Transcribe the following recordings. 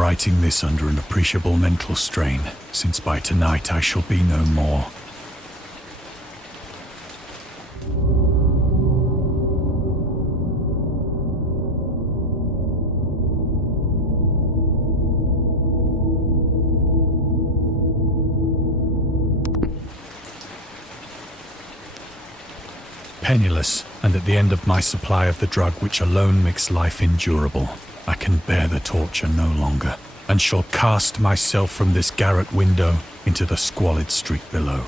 writing this under an appreciable mental strain, since by tonight I shall be no more. Penniless, and at the end of my supply of the drug which alone makes life endurable, I can bear the torture no longer, and shall cast myself from this garret window into the squalid street below.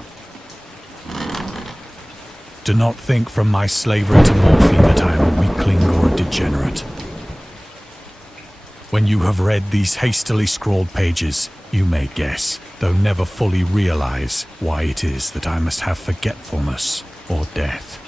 Do not think from my slavery to morphine that I am a weakling or a degenerate. When you have read these hastily scrawled pages, you may guess, though never fully realize, why it is that I must have forgetfulness or death.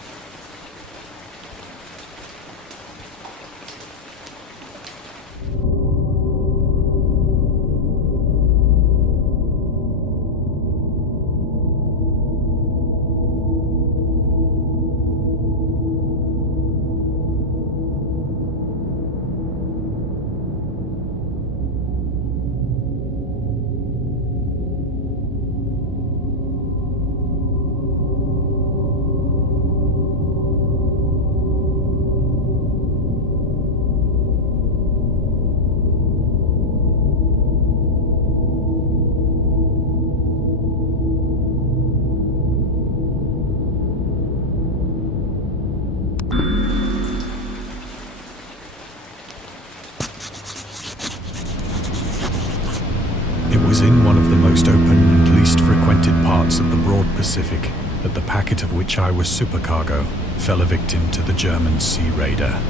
It was in one of the most open and least frequented parts of the broad Pacific that the packet of which I was supercargo fell a victim to the German sea raider.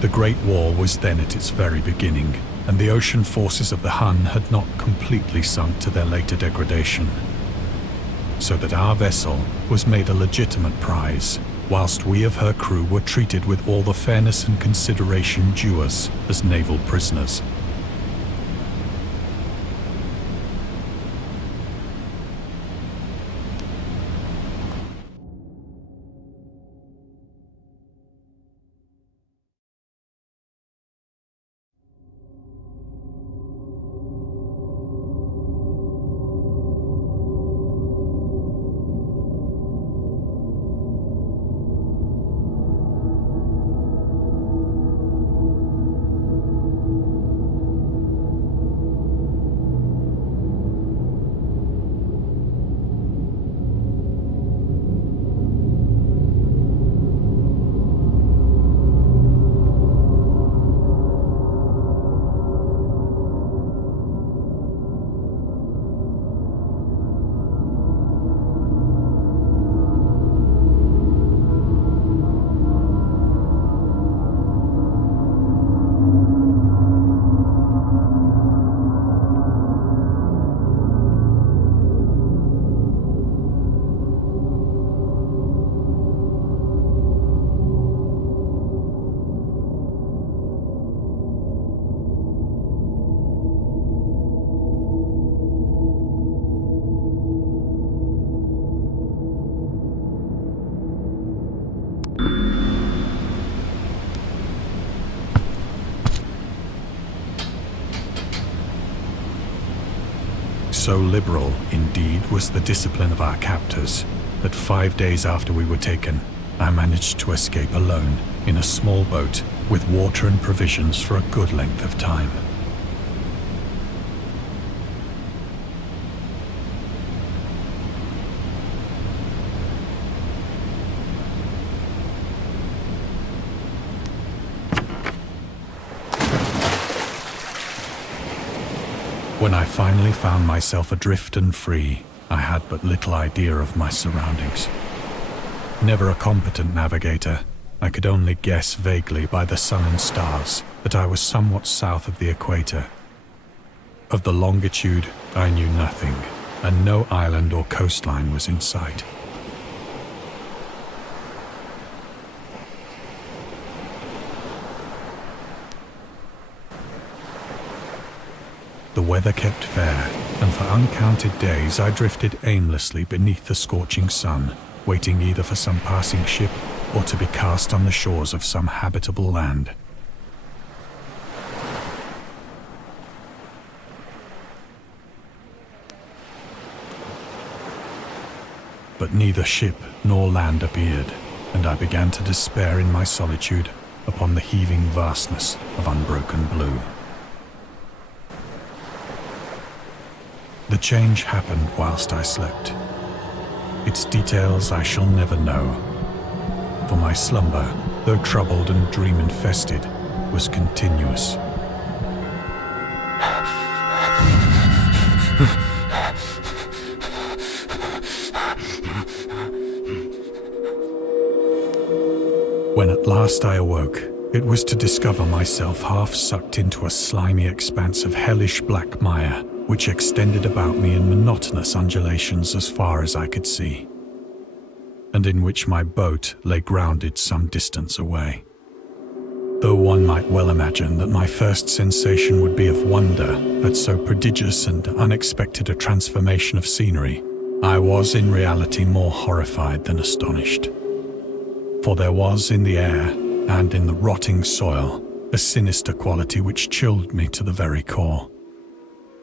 The Great War was then at its very beginning, and the ocean forces of the Hun had not completely sunk to their later degradation, so that our vessel was made a legitimate prize, whilst we of her crew were treated with all the fairness and consideration due us as naval prisoners. So liberal, indeed, was the discipline of our captors, that 5 days after we were taken, I managed to escape alone in a small boat with water and provisions for a good length of time. When I finally found myself adrift and free, I had but little idea of my surroundings. Never a competent navigator, I could only guess vaguely by the sun and stars that I was somewhat south of the equator. Of the longitude, I knew nothing, and no island or coastline was in sight. The weather kept fair, and for uncounted days I drifted aimlessly beneath the scorching sun, waiting either for some passing ship or to be cast on the shores of some habitable land. But neither ship nor land appeared, and I began to despair in my solitude upon the heaving vastness of unbroken blue. The change happened whilst I slept. Its details I shall never know, for my slumber, though troubled and dream-infested, was continuous. When at last I awoke, it was to discover myself half sucked into a slimy expanse of hellish black mire, which extended about me in monotonous undulations as far as I could see, and in which my boat lay grounded some distance away. Though one might well imagine that my first sensation would be of wonder at so prodigious and unexpected a transformation of scenery, I was in reality more horrified than astonished. For there was in the air and in the rotting soil a sinister quality which chilled me to the very core.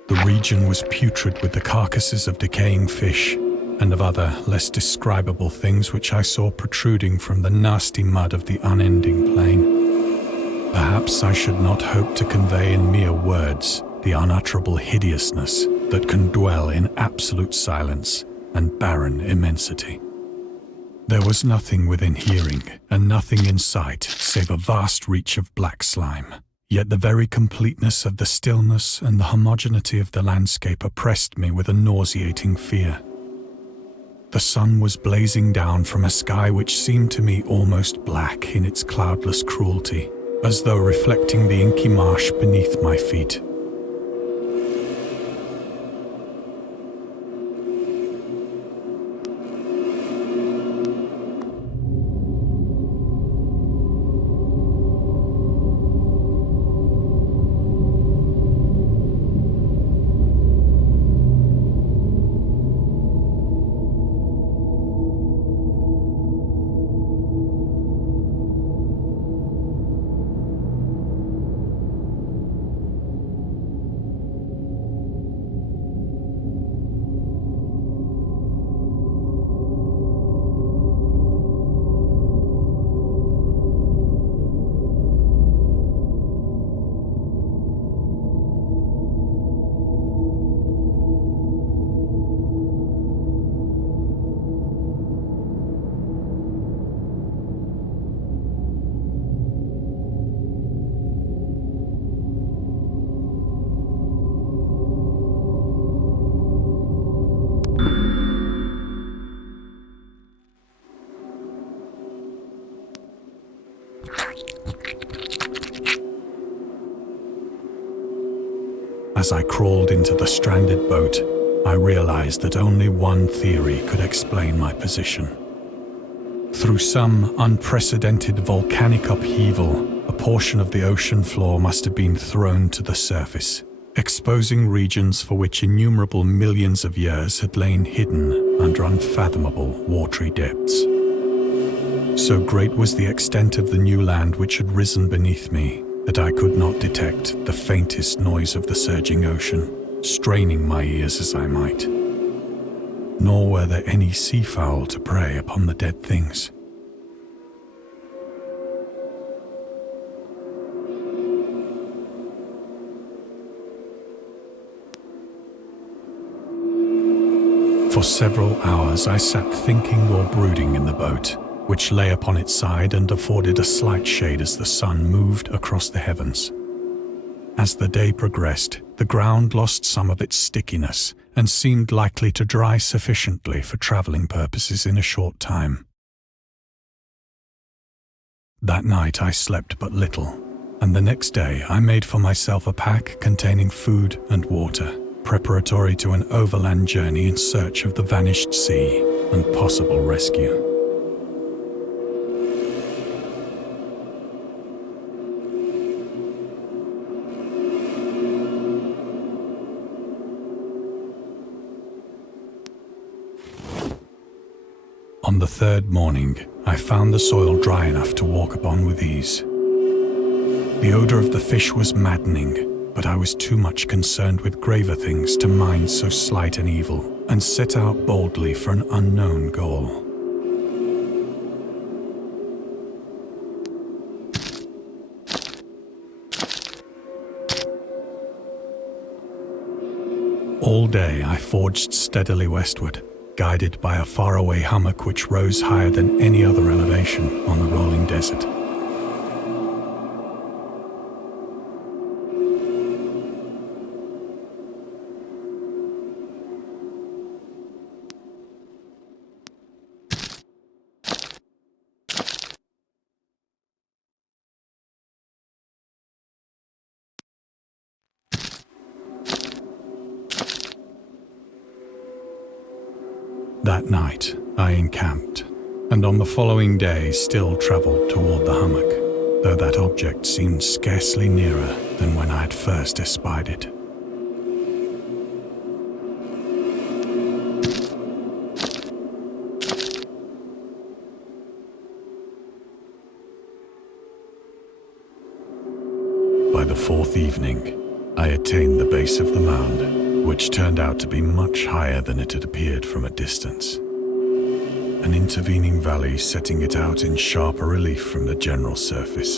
The region was putrid with the carcasses of decaying fish and of other less describable things which I saw protruding from the nasty mud of the unending plain. Perhaps I should not hope to convey in mere words the unutterable hideousness that can dwell in absolute silence and barren immensity. There was nothing within hearing and nothing in sight save a vast reach of black slime. Yet the very completeness of the stillness and the homogeneity of the landscape oppressed me with a nauseating fear. The sun was blazing down from a sky which seemed to me almost black in its cloudless cruelty, as though reflecting the inky marsh beneath my feet. As I crawled into the stranded boat, I realized that only one theory could explain my position. Through some unprecedented volcanic upheaval, a portion of the ocean floor must have been thrown to the surface, exposing regions for which innumerable millions of years had lain hidden under unfathomable watery depths. So great was the extent of the new land which had risen beneath me that I could not detect the faintest noise of the surging ocean, straining my ears as I might. Nor were there any seafowl to prey upon the dead things. For several hours I sat thinking or brooding in the boat, which lay upon its side and afforded a slight shade as the sun moved across the heavens. As the day progressed, the ground lost some of its stickiness and seemed likely to dry sufficiently for traveling purposes in a short time. That night I slept but little, and the next day I made for myself a pack containing food and water, preparatory to an overland journey in search of the vanished sea and possible rescue. On On the third morning, I found the soil dry enough to walk upon with ease. The odor of the fish was maddening, but I was too much concerned with graver things to mind so slight an evil, and set out boldly for an unknown goal. All day I forged steadily westward, guided by a faraway hummock which rose higher than any other elevation on the rolling desert. That night, I encamped, and on the following day still travelled toward the hummock, though that object seemed scarcely nearer than when I had first espied it. By the fourth evening, I attained the base of the mound, which turned out to be much higher than it had appeared from a distance. An intervening valley setting it out in sharper relief from the general surface.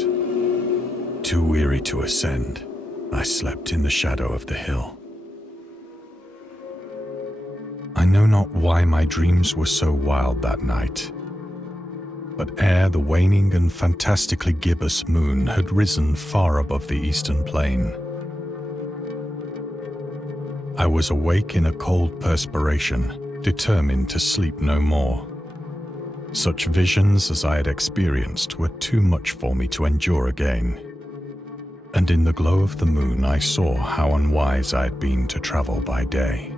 Too weary to ascend, I slept in the shadow of the hill. I know not why my dreams were so wild that night, but ere the waning and fantastically gibbous moon had risen far above the eastern plain, I was awake in a cold perspiration, determined to sleep no more. Such visions as I had experienced were too much for me to endure again. And in the glow of the moon I saw how unwise I had been to travel by day.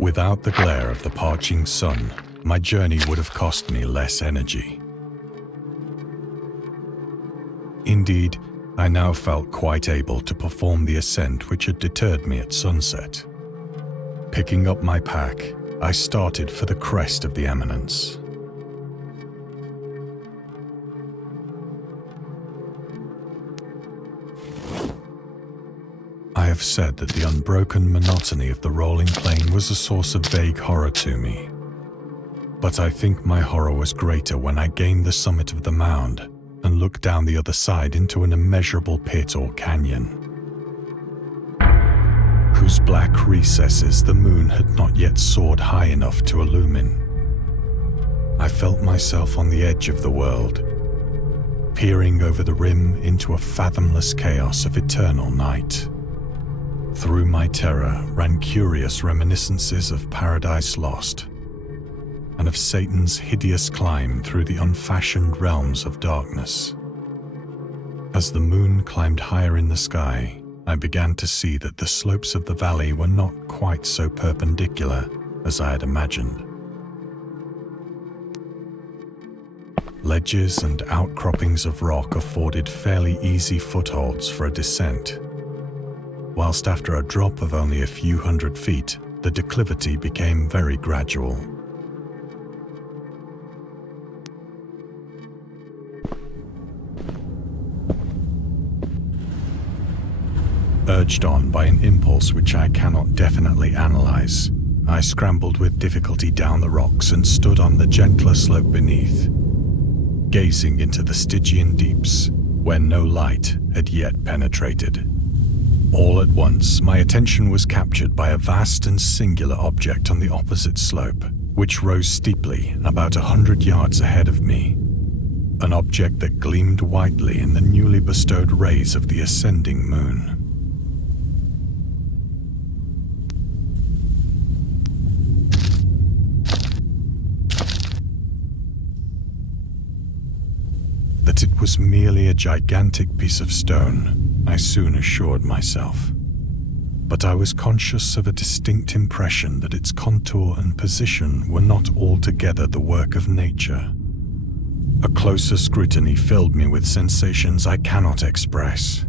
Without the glare of the parching sun, my journey would have cost me less energy. Indeed, I now felt quite able to perform the ascent which had deterred me at sunset. Picking up my pack, I started for the crest of the eminence. I have said that the unbroken monotony of the rolling plain was a source of vague horror to me. But I think my horror was greater when I gained the summit of the mound and looked down the other side into an immeasurable pit or canyon, whose black recesses the moon had not yet soared high enough to illumine. I felt myself on the edge of the world, peering over the rim into a fathomless chaos of eternal night. Through my terror ran curious reminiscences of Paradise Lost, and of Satan's hideous climb through the unfashioned realms of darkness. As the moon climbed higher in the sky, I began to see that the slopes of the valley were not quite so perpendicular as I had imagined. Ledges and outcroppings of rock afforded fairly easy footholds for a descent, whilst after a drop of only a few hundred feet, the declivity became very gradual. Urged on by an impulse which I cannot definitely analyze, I scrambled with difficulty down the rocks and stood on the gentler slope beneath, gazing into the Stygian deeps, where no light had yet penetrated. All at once, my attention was captured by a vast and singular object on the opposite slope, which rose steeply about 100 yards ahead of me. An object that gleamed whitely in the newly bestowed rays of the ascending moon. That it was merely a gigantic piece of stone, I soon assured myself. But I was conscious of a distinct impression that its contour and position were not altogether the work of nature. A closer scrutiny filled me with sensations I cannot express.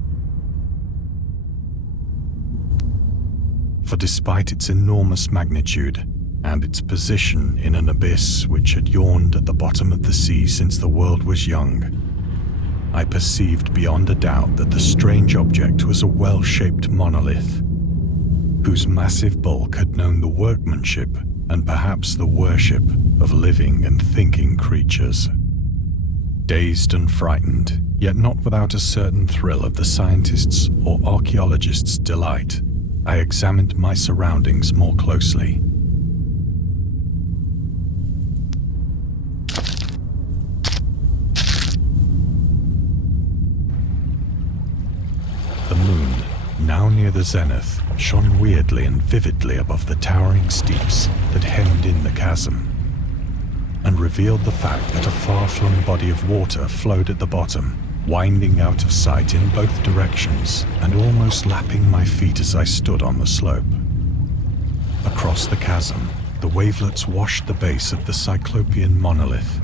For despite its enormous magnitude, and its position in an abyss which had yawned at the bottom of the sea since the world was young, I perceived beyond a doubt that the strange object was a well-shaped monolith, whose massive bulk had known the workmanship and perhaps the worship of living and thinking creatures. Dazed and frightened, yet not without a certain thrill of the scientist's or archaeologist's delight, I examined my surroundings more closely. The moon, now near the zenith, shone weirdly and vividly above the towering steeps that hemmed in the chasm, and revealed the fact that a far-flung body of water flowed at the bottom, winding out of sight in both directions and almost lapping my feet as I stood on the slope. Across the chasm, the wavelets washed the base of the Cyclopean monolith,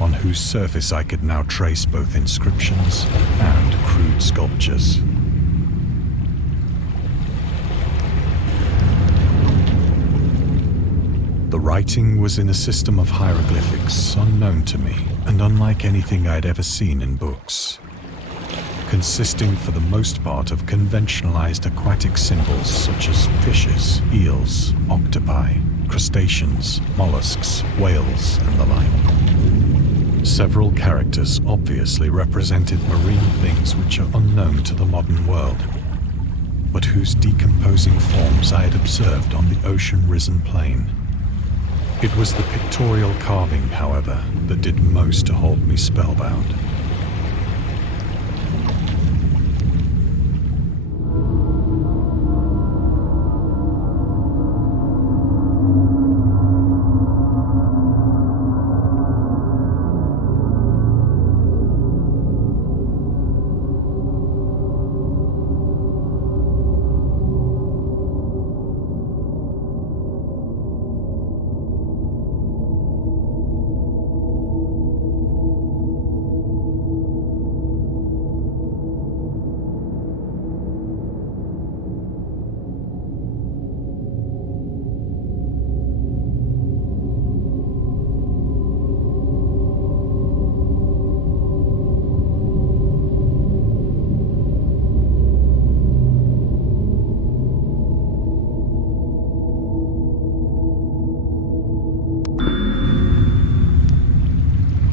on whose surface I could now trace both inscriptions and crude sculptures. The writing was in a system of hieroglyphics unknown to me and unlike anything I'd ever seen in books, consisting for the most part of conventionalized aquatic symbols such as fishes, eels, octopi, crustaceans, mollusks, whales, and the like. Several characters obviously represented marine things which are unknown to the modern world, but whose decomposing forms I had observed on the ocean-risen plain. It was the pictorial carving, however, that did most to hold me spellbound.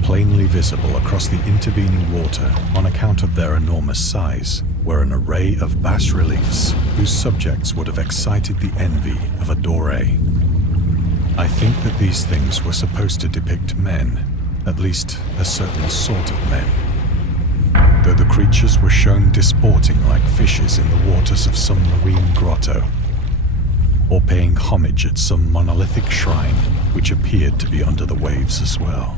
Plainly visible across the intervening water on account of their enormous size were an array of bas-reliefs whose subjects would have excited the envy of a Doré. I think that these things were supposed to depict men, at least a certain sort of men, though the creatures were shown disporting like fishes in the waters of some marine grotto, or paying homage at some monolithic shrine which appeared to be under the waves as well.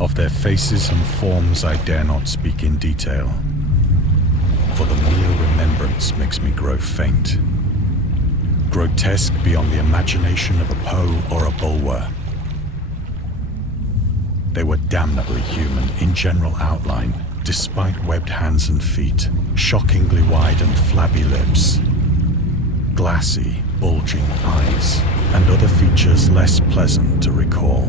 Of their faces and forms I dare not speak in detail, for the mere remembrance makes me grow faint. Grotesque beyond the imagination of a Poe or a Bulwer. They were damnably human in general outline, despite webbed hands and feet, shockingly wide and flabby lips, glassy, bulging eyes, and other features less pleasant to recall.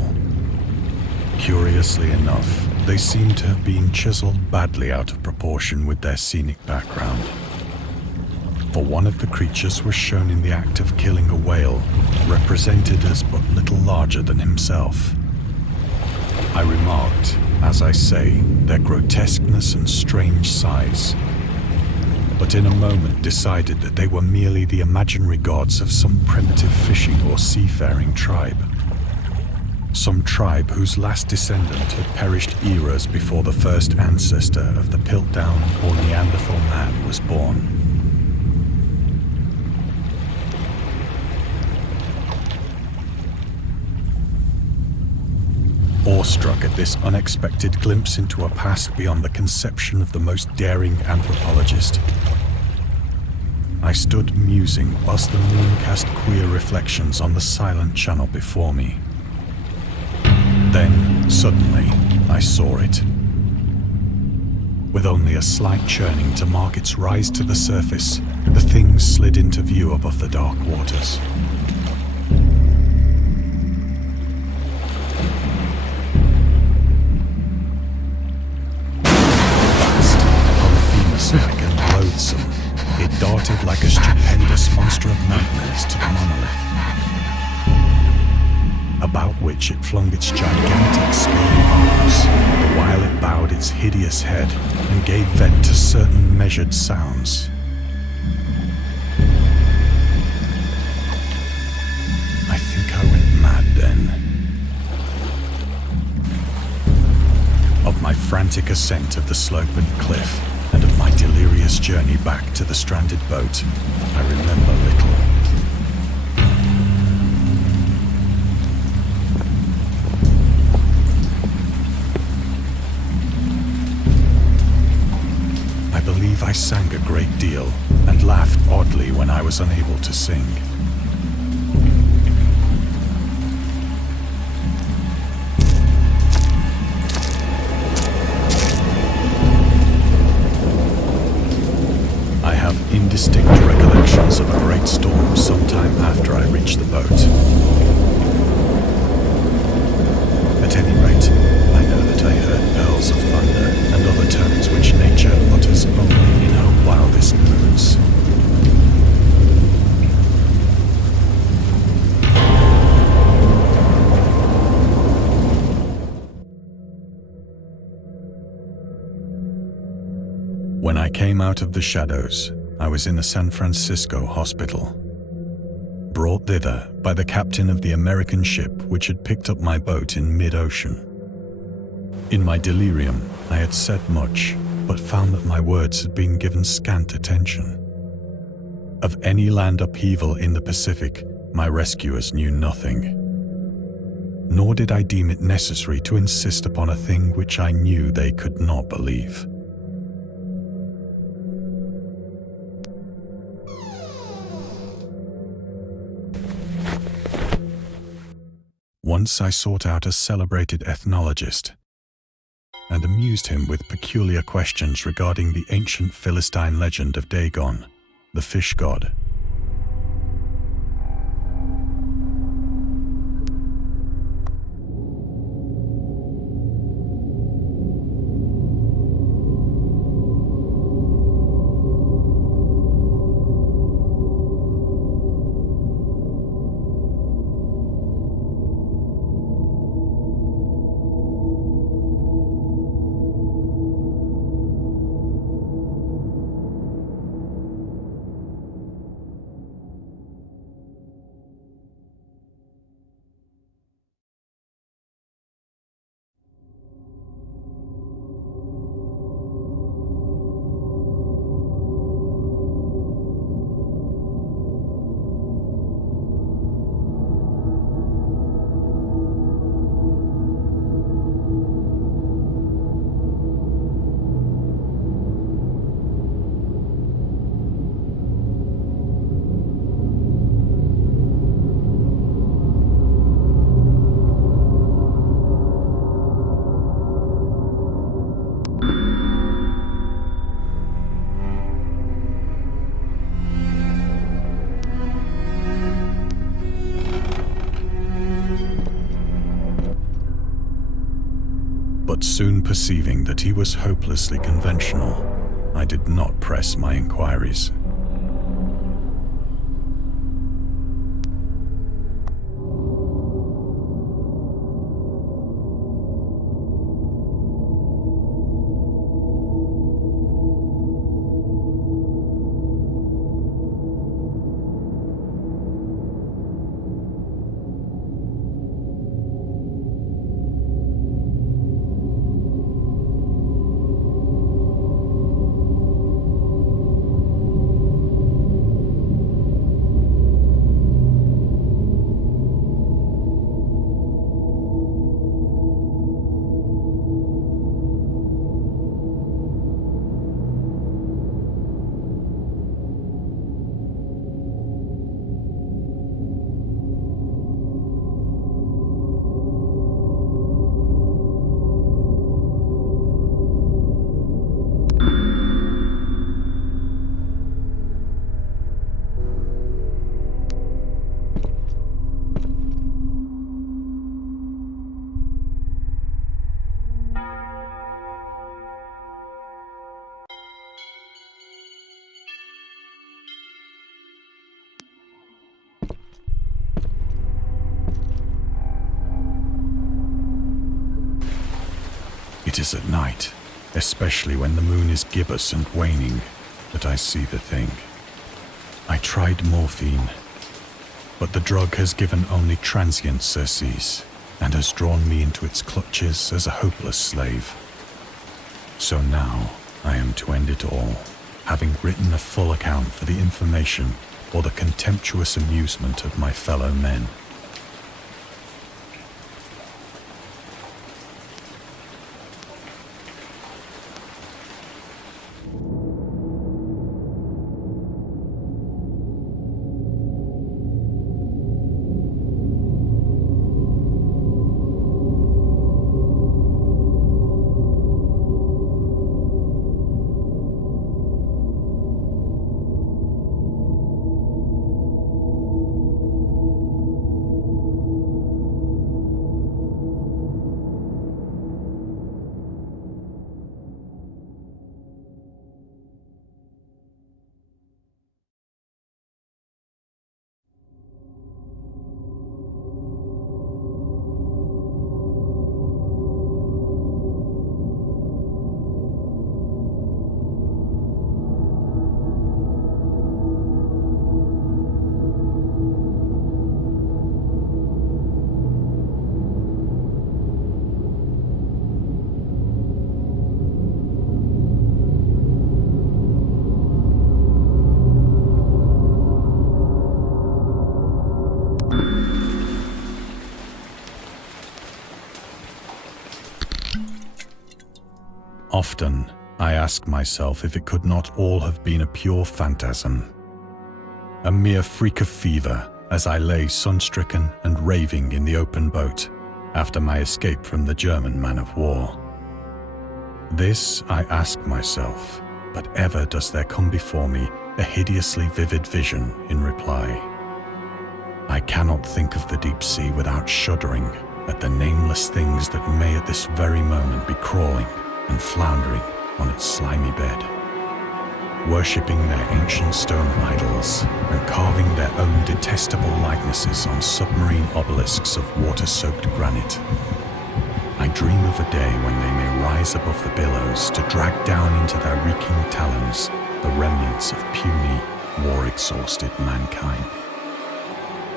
Curiously enough, they seem to have been chiseled badly out of proportion with their scenic background. For one of the creatures was shown in the act of killing a whale, represented as but little larger than himself. I remarked, as I say, their grotesqueness and strange size, but in a moment decided that they were merely the imaginary gods of some primitive fishing or seafaring tribe. Some tribe whose last descendant had perished eras before the first ancestor of the Piltdown or Neanderthal man was born. Awestruck at this unexpected glimpse into a past beyond the conception of the most daring anthropologist, I stood musing whilst the moon cast queer reflections on the silent channel before me. Then, suddenly, I saw it. With only a slight churning to mark its rise to the surface, the thing slid into view above the dark waters. Vast, polyphemus-like and loathsome, it darted like a stupendous monster of nightmares to the monolith, about which it flung its gigantic scaly arms, the while it bowed its hideous head and gave vent to certain measured sounds. I think I went mad then. Of my frantic ascent of the sloping cliff and of my delirious journey back to the stranded boat, I remember little. I sang a great deal and laughed oddly when I was unable to sing. I have indistinct recollections of a great storm sometime after I reached the boat. At any rate, I know that I heard pearls of thunder and other tones which nature utters only in her wildest moods. When I came out of the shadows, I was in a San Francisco hospital, brought thither by the captain of the American ship which had picked up my boat in mid-ocean. In my delirium, I had said much, but found that my words had been given scant attention. Of any land upheaval in the Pacific, my rescuers knew nothing. Nor did I deem it necessary to insist upon a thing which I knew they could not believe. Once I sought out a celebrated ethnologist and amused him with peculiar questions regarding the ancient Philistine legend of Dagon, the fish god. But soon perceiving that he was hopelessly conventional, I did not press my inquiries. It is at night, especially when the moon is gibbous and waning, that I see the thing. I tried morphine, but the drug has given only transient surcease and has drawn me into its clutches as a hopeless slave. So now I am to end it all, having written a full account for the information or the contemptuous amusement of my fellow men. Often, I ask myself if it could not all have been a pure phantasm. A mere freak of fever as I lay sun-stricken and raving in the open boat after my escape from the German man-of-war. This I ask myself, but ever does there come before me a hideously vivid vision in reply. I cannot think of the deep sea without shuddering at the nameless things that may at this very moment be crawling and floundering on its slimy bed, worshipping their ancient stone idols and carving their own detestable likenesses on submarine obelisks of water-soaked granite. I dream of a day when they may rise above the billows to drag down into their reeking talons the remnants of puny, war-exhausted mankind.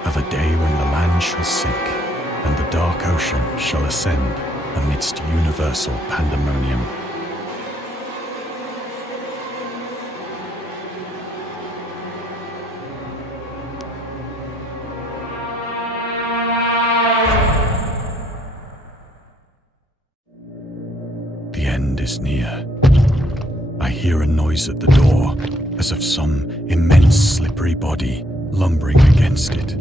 Of a day when the land shall sink and the dark ocean shall ascend amidst universal pandemonium. The end is near. I hear a noise at the door, as of some immense slippery body lumbering against it.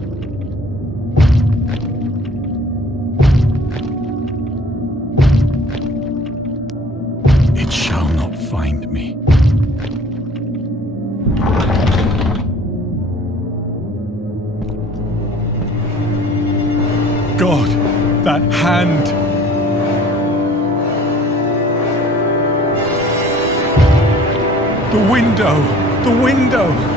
It shall not find me. God, that hand! The window! The window!